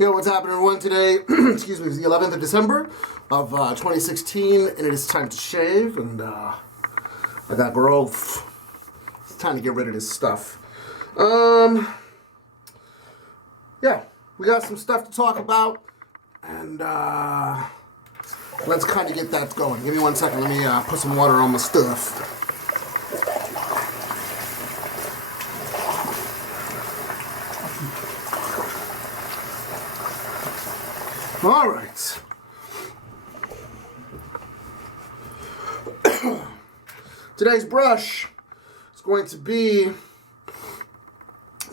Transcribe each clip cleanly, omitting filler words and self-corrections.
Yo, what's happening, everyone? Today, excuse me, is the 11th of December of 2016, and it is time to shave, and I got growth. It's time to get rid of this stuff. Yeah, we got some stuff to talk about, and let's kind of get that going. Give me 1 second. Let me put some water on my stuff. All right. Today's brush is going to be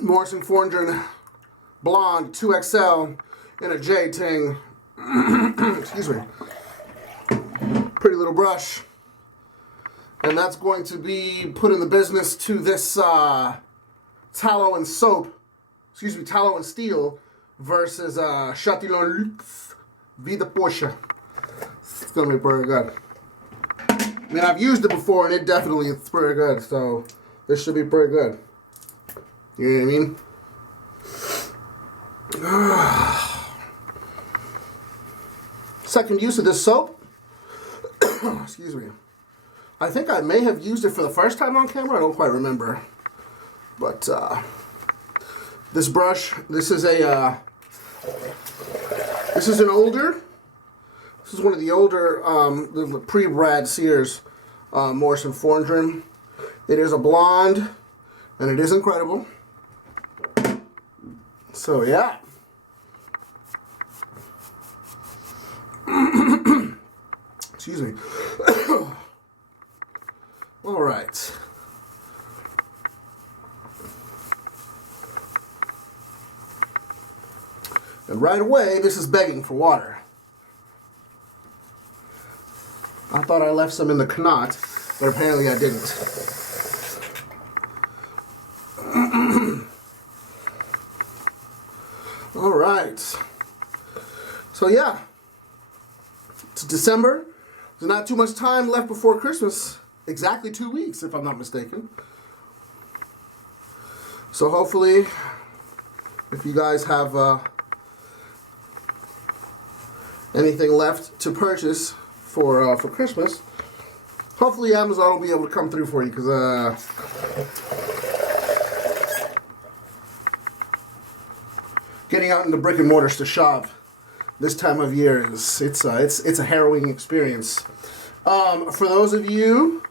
Morrison Forndran Blonde 2XL in a J-Ting. Excuse me. Pretty little brush. And that's going to be put in the business to this tallow and soap. Excuse me, tallow and steel versus chatillon vide poche. It's gonna be pretty good. I mean, I've used it before and it definitely is pretty good, so this should be pretty good. You know what I mean? Second use of this soap. Excuse me. I think I may have used it for the first time on camera. I don't quite remember. But this brush, this is an older. This is one of the older, the pre-Brad Sears Morrison Forndran. It is a blonde, and it is incredible. So yeah. Excuse me. All right. And right away, this is begging for water. I thought I left some in the knot, but apparently I didn't. All right. So yeah, it's December. There's not too much time left before Christmas. Exactly 2 weeks, if I'm not mistaken. So hopefully, if you guys have anything left to purchase for Christmas, hopefully Amazon will be able to come through for you, because getting out into brick and mortars to shop this time of year is it's a harrowing experience. For those of you,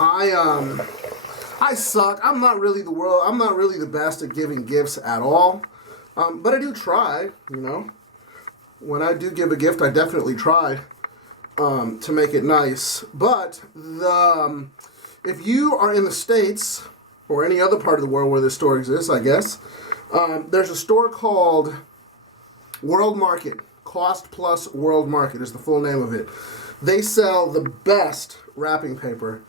I suck. I'm not really the best at giving gifts at all. But I do try, you know. When I do give a gift, I definitely try to make it nice. But if you are in the States or any other part of the world where this store exists, I guess, there's a store called World Market. Cost Plus World Market is the full name of it. They sell the best wrapping paper.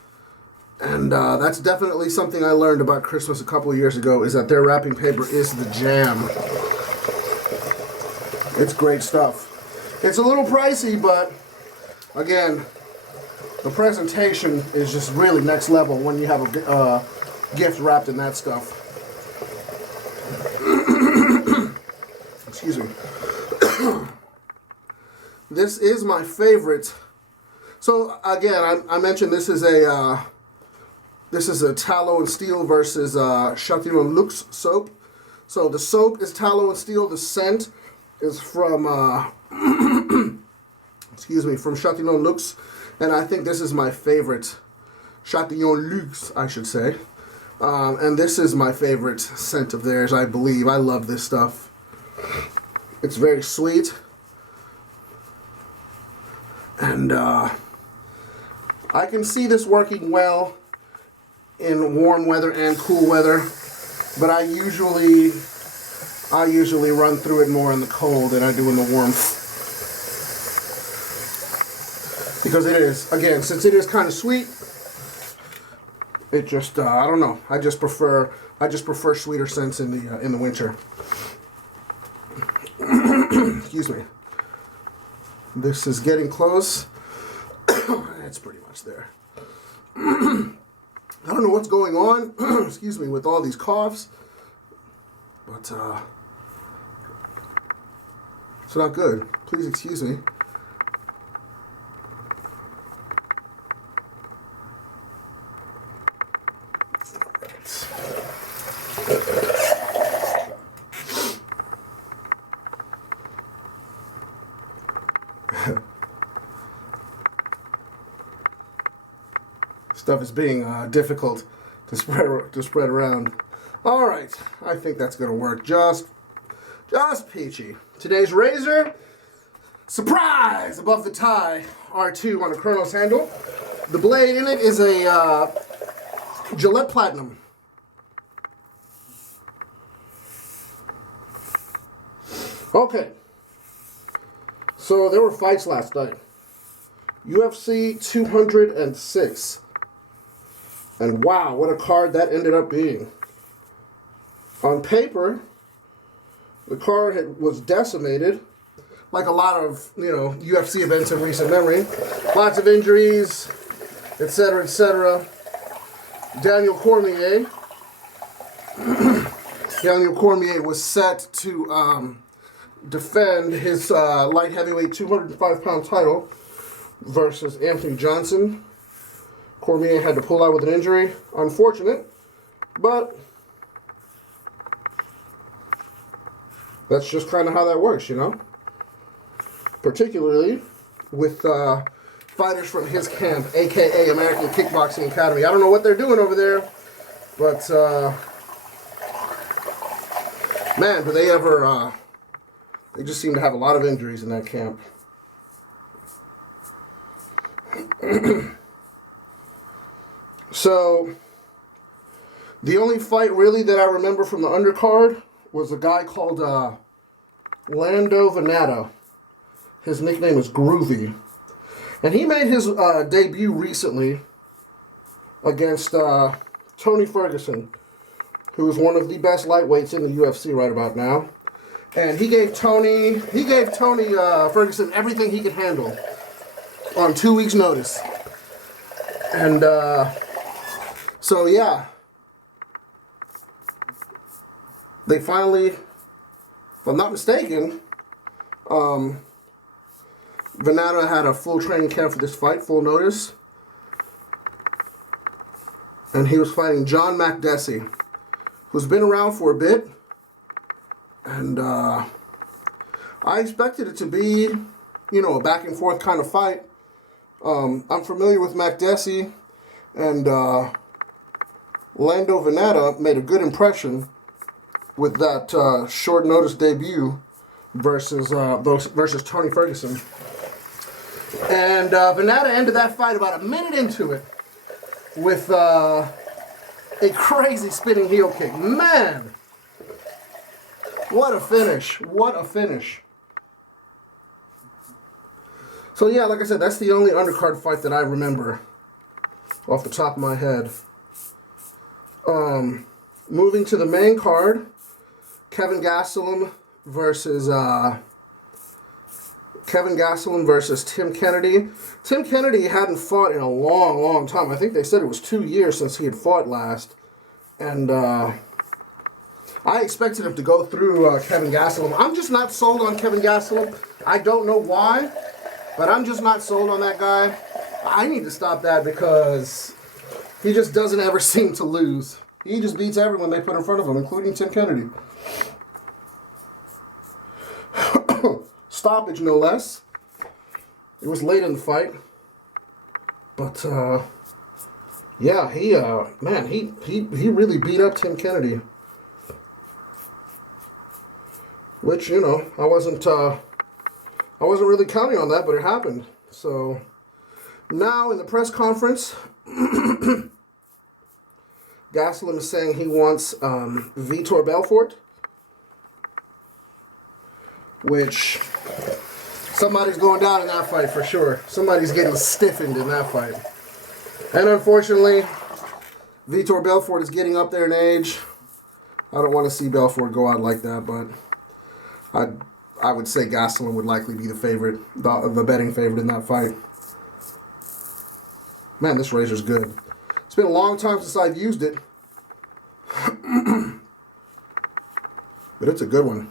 And that's definitely something I learned about Christmas a couple of years ago, is that their wrapping paper is the jam. It's great stuff. It's a little pricey, but again, the presentation is just really next level when you have a gift wrapped in that stuff. Excuse me. This is my favorite. So again, I mentioned this is a tallow and steel versus Chatillon Luxe soap. So the soap is tallow and steel. The scent is from excuse me, from Chatillon Luxe, and I think this is my favorite. Chatillon Luxe, I should say. And this is my favorite scent of theirs, I believe. I love this stuff. It's very sweet. And I can see this working well in warm weather and cool weather, but I usually run through it more in the cold than I do in the warmth. Because it is, again, since it is kind of sweet, it just I don't know. I just prefer sweeter scents in the winter. Excuse me. This is getting close. It's pretty much there. I don't know what's going on, excuse me, with all these coughs. but it's not good. Please excuse me. Stuff is being difficult to spread around. All right, I think that's gonna work just peachy. Today's razor, surprise! Above the tie, R2 on a Kronos handle. The blade in it is a Gillette Platinum. Okay, so there were fights last night. UFC 206. And wow, what a card that ended up being. On paper, the card was decimated, like a lot of, UFC events in recent memory. Lots of injuries, etc., etc. Daniel Cormier was set to defend his light heavyweight 205-pound title versus Anthony Johnson. Cormier had to pull out with an injury. Unfortunate, but that's just kind of how that works, Particularly with fighters from his camp, a.k.a. American Kickboxing Academy. I don't know what they're doing over there, but, man, do they ever, they just seem to have a lot of injuries in that camp. So, the only fight really that I remember from the undercard was a guy called Lando Venata. His nickname is Groovy. And he made his debut recently against Tony Ferguson, who is one of the best lightweights in the UFC right about now. And he gave Tony Ferguson everything he could handle on 2 weeks' notice. And so yeah, they finally, if I'm not mistaken, Venata had a full training camp for this fight, full notice. And he was fighting John Makdessi, who's been around for a bit. And I expected it to be, a back and forth kind of fight. I'm familiar with Makdessi, and Lando Venata made a good impression with that short notice debut versus Tony Ferguson. And Venata ended that fight about a minute into it with a crazy spinning heel kick. Man, what a finish. What a finish. So yeah, like I said, that's the only undercard fight that I remember off the top of my head. Moving to the main card, Kevin Gastelum versus Tim Kennedy. Tim Kennedy hadn't fought in a long, long time. I think they said it was 2 years since he had fought last. And I expected him to go through Kevin Gastelum. I'm just not sold on Kevin Gastelum. I don't know why, but I'm just not sold on that guy. I need to stop that because he just doesn't ever seem to lose. He just beats everyone they put in front of him, including Tim Kennedy. Stoppage, no less. It was late in the fight. But, yeah, he really beat up Tim Kennedy. Which, I wasn't really counting on that, but it happened. So, now in the press conference, Gastelum is saying he wants Vitor Belfort, which somebody's going down in that fight for sure. Somebody's getting stiffened in that fight. And unfortunately, Vitor Belfort is getting up there in age. I don't want to see Belfort go out like that, but I would say Gastelum would likely be the favorite, the betting favorite in that fight. Man, this razor's good. It's been a long time since I've used it. but it's a good one.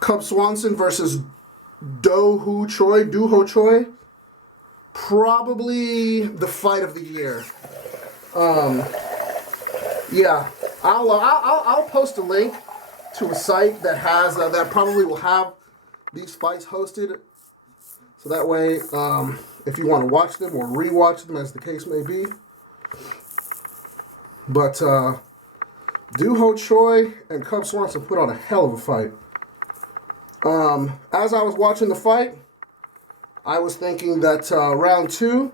Cub Swanson versus Do Ho Choi. Probably the fight of the year. Yeah, I'll post a link to a site that has that probably will have these fights hosted, so that way, if you want to watch them or rewatch them, as the case may be. But Do Ho Choi and Cub Swanson put on a hell of a fight. As I was watching the fight, I was thinking that round 2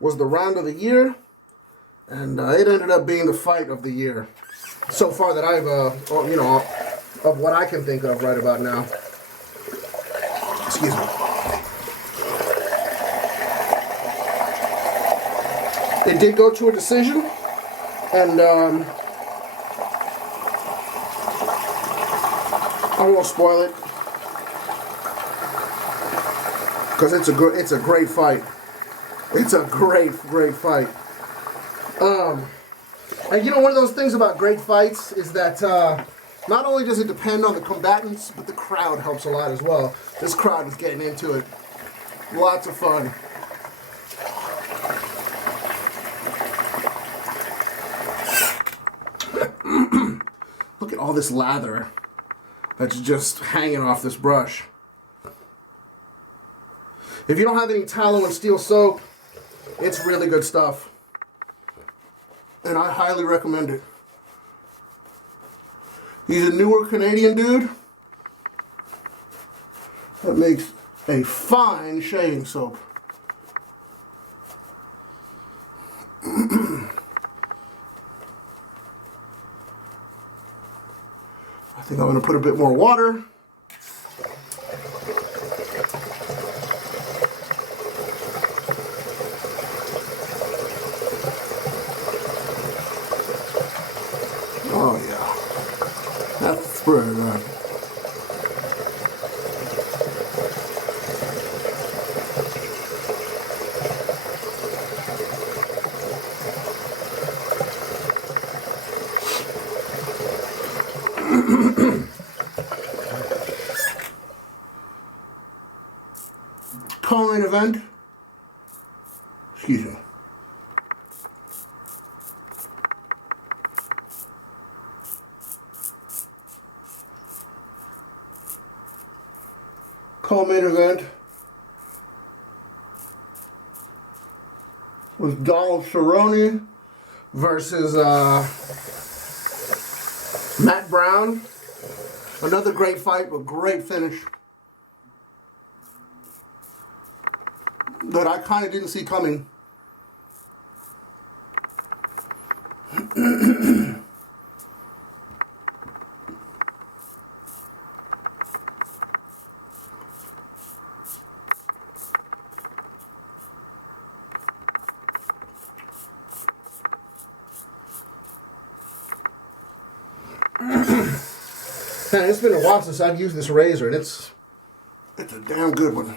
was the round of the year, and it ended up being the fight of the year so far that I've, of what I can think of right about now. Excuse me. It did go to a decision, and I won't spoil it because it's a great fight. It's a great fight. And you know, one of those things about great fights is that not only does it depend on the combatants, but the crowd helps a lot as well. This crowd is getting into it. Lots of fun. Look at all this lather that's just hanging off this brush. If you don't have any tallow and steel soap, it's really good stuff. And I highly recommend it. He's a newer Canadian dude that makes a fine shaving soap. I think I'm going to put a bit more water. Oh yeah, that's pretty good. Co-main event. Excuse me. Co-main event was Donald Cerrone versus Matt Brown. Another great fight with great finish that I kind of didn't see coming. Man, it's been a while since I've used this razor, and it's a damn good one.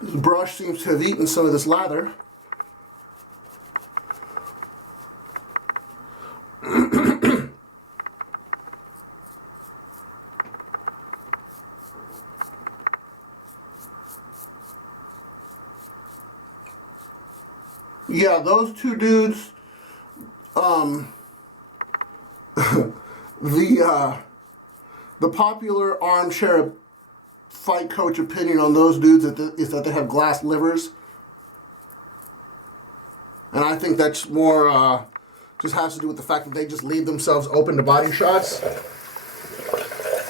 This brush seems to have eaten some of this lather. Yeah, those two dudes, the popular armchair fight coach opinion on those dudes is that they have glass livers. And I think that's more, just has to do with the fact that they just leave themselves open to body shots.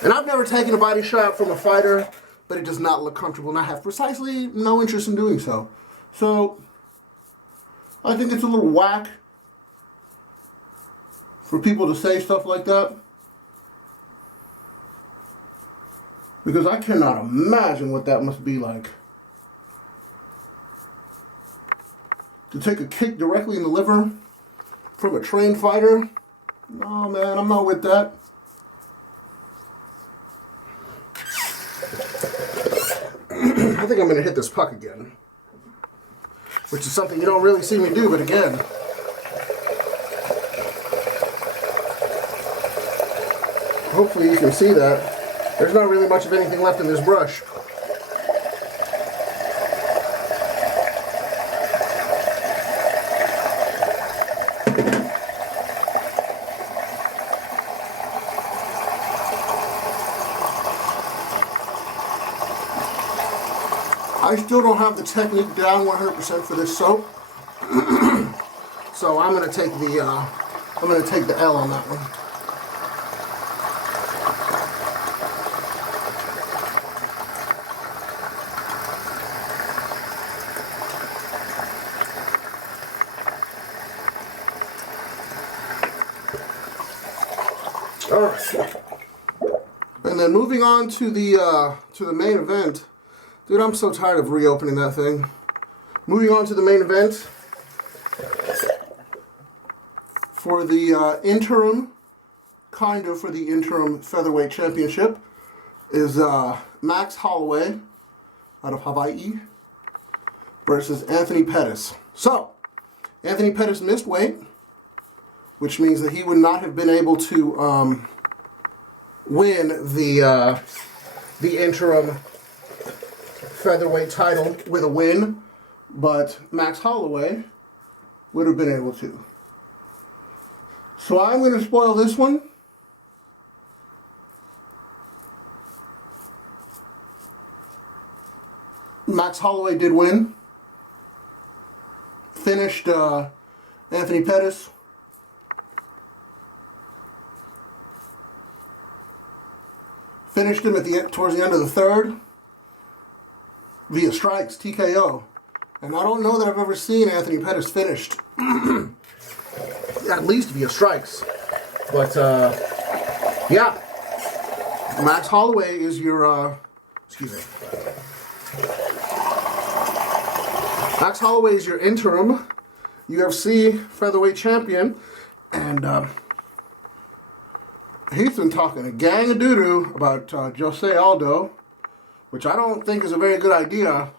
And I've never taken a body shot from a fighter, but it does not look comfortable, and I have precisely no interest in doing so. So I think it's a little whack for people to say stuff like that, because I cannot imagine what that must be like. To take a kick directly in the liver from a trained fighter? No, man, I'm not with that. I think I'm going to hit this puck again, which is something you don't really see me do, but again, hopefully you can see that. There's not really much of anything left in this brush. I still don't have the technique down 100% for this soap, so I'm going to take the L on that one. All right, and then moving on to the main event. Dude, I'm so tired of reopening that thing. Moving on to the main event for the interim featherweight championship is Max Holloway out of Hawaii versus Anthony Pettis. So, Anthony Pettis missed weight, which means that he would not have been able to win the interim featherweight title with a win, but Max Holloway would have been able to. So I'm going to spoil this one. Max Holloway did win. Finished Anthony Pettis. Finished him towards the end of the third via strikes, TKO. And I don't know that I've ever seen Anthony Pettis finished at least via strikes. But yeah, Max Holloway is your Max Holloway is your interim UFC featherweight champion, and he's been talking a gang of doo-doo about Jose Aldo, which I don't think is a very good idea.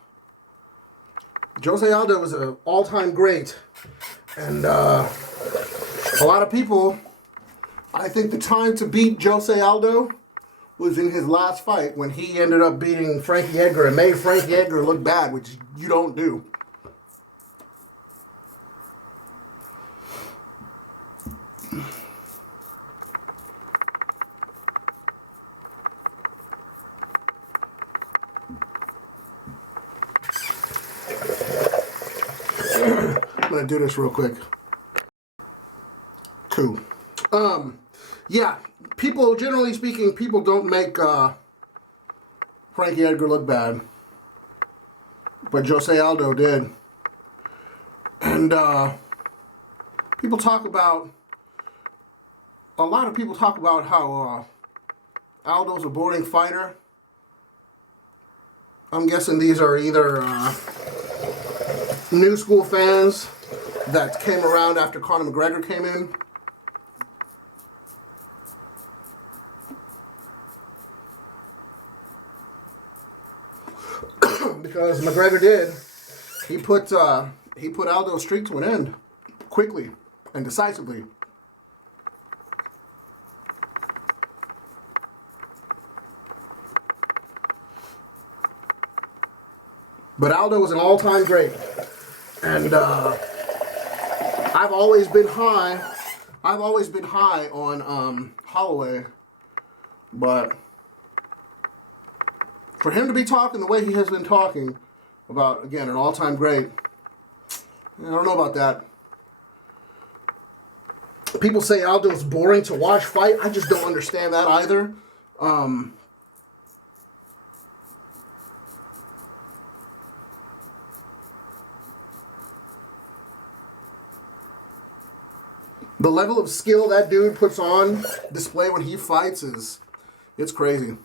Jose Aldo was an all-time great, and a lot of people, I think the time to beat Jose Aldo was in his last fight when he ended up beating Frankie Edgar and made Frankie Edgar look bad, which you don't do. I'm gonna do this real quick. Two. Yeah, people, generally speaking, people don't make Frankie Edgar look bad, but Jose Aldo did. And people talk about, a lot of people talk about how Aldo's a boring fighter. I'm guessing these are either new school fans that came around after Conor McGregor came in. Because McGregor did, he put Aldo's streak to an end quickly and decisively. But Aldo was an all-time great, and I've always been high on Holloway, but for him to be talking the way he has been talking about, again, an all-time great, I don't know about that. People say Aldo's boring to watch fight. I just don't understand that either. The level of skill that dude puts on display when he fights it's crazy.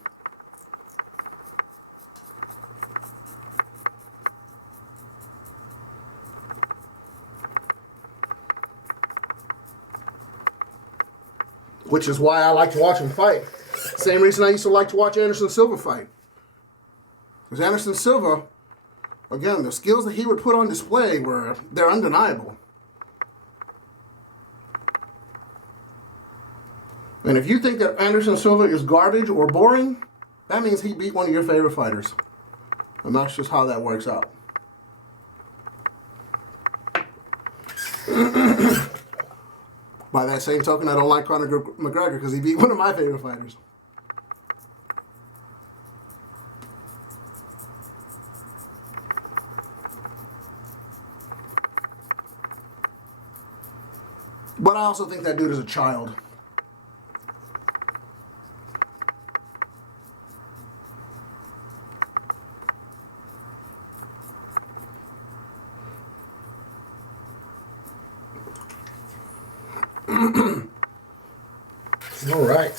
Which is why I like to watch him fight. Same reason I used to like to watch Anderson Silva fight. Because Anderson Silva, again, the skills that he would put on display they're undeniable. And if you think that Anderson Silva is garbage or boring, that means he beat one of your favorite fighters. And that's just how that works out. By that same token, I don't like Conor McGregor because he beat one of my favorite fighters. But I also think that dude is a child. All right.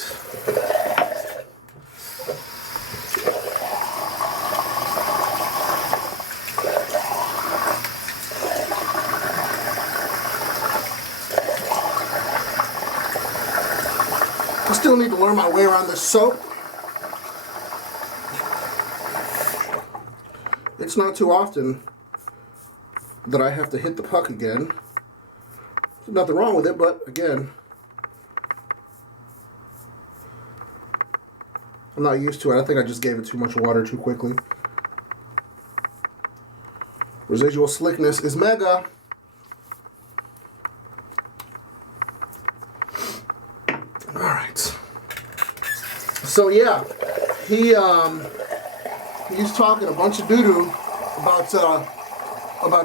I still need to learn my way around this soap. It's not too often that I have to hit the puck again. There's nothing wrong with it, but again, I'm not used to it. I think I just gave it too much water too quickly. Residual slickness is mega. All right. So yeah, he's talking a bunch of doo-doo about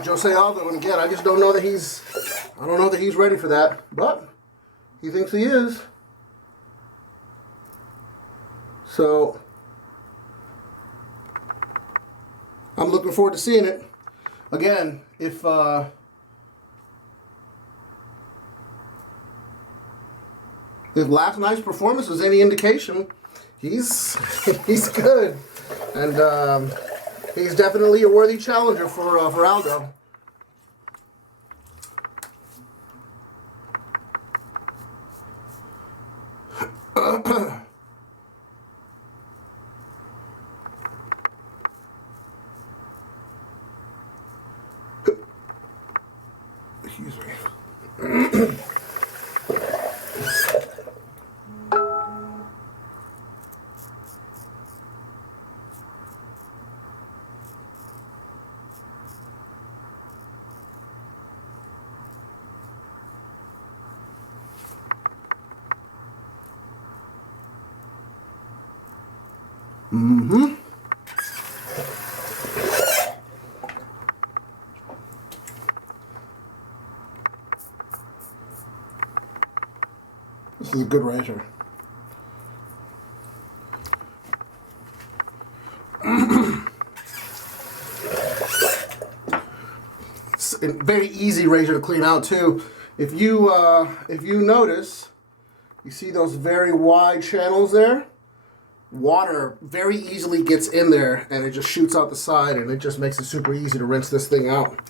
Jose Aldo, and again, I just don't know that he's ready for that, but he thinks he is. So I'm looking forward to seeing it. Again, if last night's performance was any indication, he's good, and he's definitely a worthy challenger for Aldo. Excuse me. Mm-hmm. This is a good razor. It's a very easy razor to clean out too. If you notice, you see those very wide channels there? Water very easily gets in there and it just shoots out the side, and it just makes it super easy to rinse this thing out.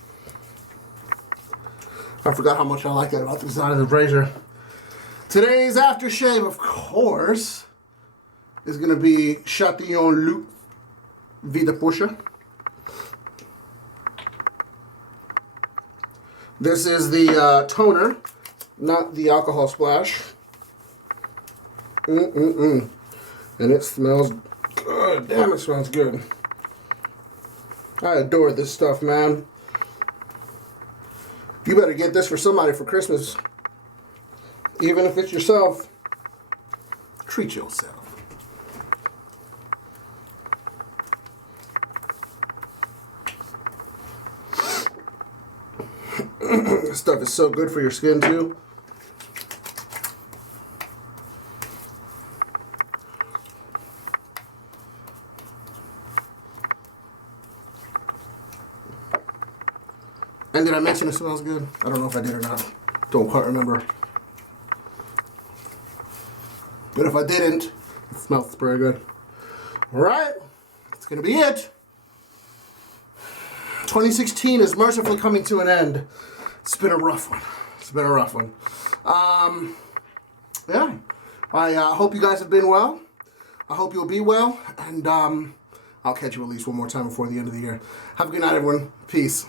I forgot how much I like that about the design of the razor. Today's aftershave, of course, is going to be chatillon vide poche. This is the toner, not the alcohol splash. And it smells good. Damn, it smells good. I adore this stuff, man. You better get this for somebody for Christmas. Even if it's yourself, treat yourself. This stuff is so good for your skin, too. And did I mention it smells good? I don't know if I did or not. Don't quite remember. But if I didn't, it smells pretty good. Alright, that's going to be it. 2016 is mercifully coming to an end. It's been a rough one. It's been a rough one. Yeah. I hope you guys have been well. I hope you'll be well. And I'll catch you at least one more time before the end of the year. Have a good night, everyone. Peace.